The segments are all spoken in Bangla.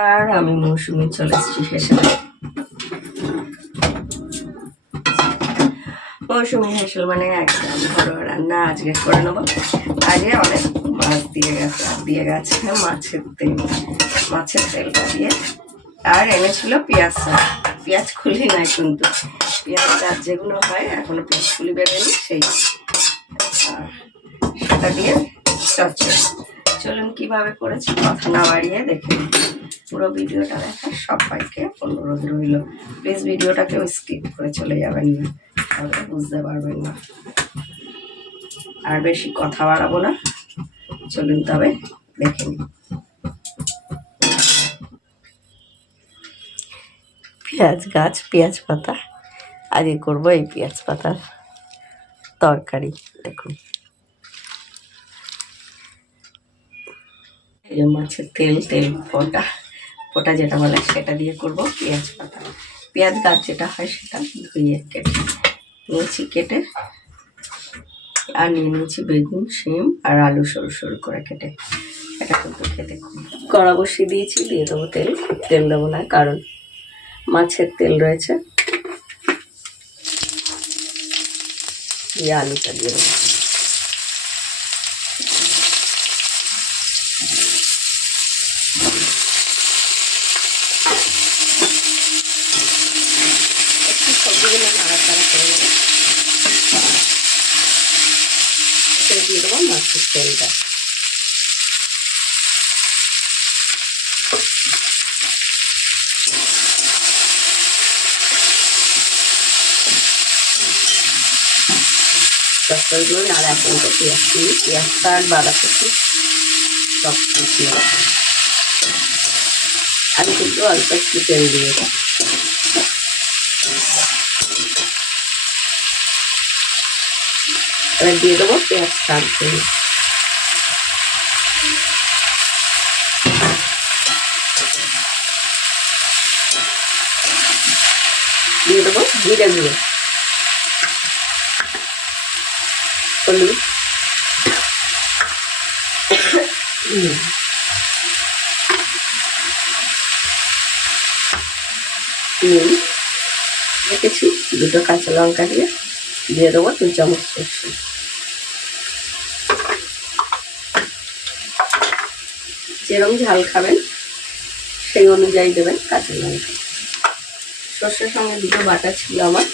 আর আমি মৌসুমি চলে এসেছি হেসেল মৌসুমি হেসেল মানে একদম ঘরোয়া রান্না, আজকে করে নেব। আগে অনেক মাছ দিয়ে গেছে দিয়ে গেছে, মাছের তেল, মাছের তেলটা দিয়ে। আর এনেছিল পেঁয়াজ। পেঁয়াজ খুলি নাই কিন্তু। পেঁয়াজ যেগুলো হয়, এখনও পেঁয়াজ খুলি বেরোয়নি, সেই সেটা দিয়ে চচ্চড়ি। চলুন কীভাবে করেছি কথা না বাড়িয়ে দেখে পুরো ভিডিওটা দেখার সবাইকে অনুরোধ রইল। প্লিজ ভিডিওটাকেও স্কিপ করে চলে যাবেন না, তাহলে বুঝতে পারবেন না। আর বেশি কথা বাড়াবো না। চলুন তবে দেখে নিন পেঁয়াজ গাছ, পেঁয়াজ পাতা। আগে করব এই পেঁয়াজ পাতার তরকারি, দেখুন। এই যে মাছের তেল তেল, ফোটা। ফোটা যেটা বলে সেটা দিয়ে করব। পেঁয়াজ পাতা। পেঁয়াজ গাছ যেটা হয় সেটা ধুয়ে কেটে নিয়েছি, কেটে। আর নিয়ে নিয়েছি বেগুন, শিম আর আলু সরু সরু করে কেটে। এটা কিন্তু খেতে খুব কড়া বসিয়ে দিয়েছি, দিয়ে দেবো তেল। তেল দেবো না, কারণ মাছের তেল রয়েছে। দিয়ে আলুটা দিয়ে দেবো। সবজিগুলো নাড়াচাড়া করে নেব এতে দিয়ে দেবো মাছের তেলটা। তরকারিগুলো নাড়া কিন্তু পেঁয়াজ দিয়ে পেঁয়াজটা আর কিন্তু অল্প একটু তেল দিয়ে দেবো। এবার দিয়ে দেবো পেঁয়াজ শাক দিয়ে দিয়ে দেবো জিরে গুঁড়ো হলুদ। নুন রেখেছি দুটো কাঁচা লঙ্কা দিয়ে দিয়ে দেবো দু চামচ সরষে যেরকম ঝাল খাবেন, সেই অনুযায়ী দেবেন কাঁচা লঙ্কা। সর্ষের সঙ্গে দুটো বাটা ছিল আমার।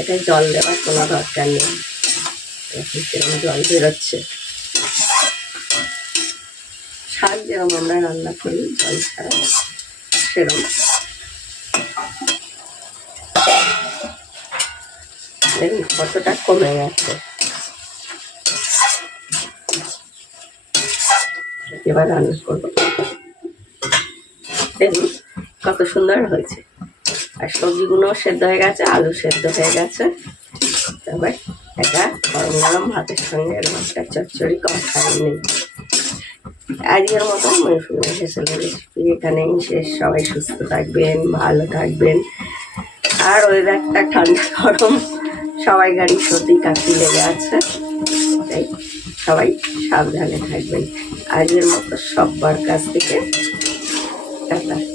এটা জল দেওয়ার কোনো দরকার নেই। সেরকম জল বেরোচ্ছে। শাক যেরকম আমরা রান্না করি, জল ছাড়া সেরকম। কতটা কমে গেছে। এবার রান্না করব। দেখুন, কত সুন্দর হয়েছে। আর সবজিগুলো সেদ্ধ হয়ে গেছে, আলু সেদ্ধ হয়ে গেছে। তবে এটা গরম গরম ভাতের সঙ্গে এরকম একটা চচ্চড়ি কথাই নেই। আজকের মতো মৌসুমি রেসিপি এখানেই শেষ। সবাই সুস্থ থাকবেন, ভালো থাকবেন। আর ওয়েদারটা ঠান্ডা গরম। সবাই গাড়ি সর্দি কাশি লেগে আছে। তাই সবাই সাবধানে থাকবেন। আজের মতো সব্বার কাছ থেকে টাটা।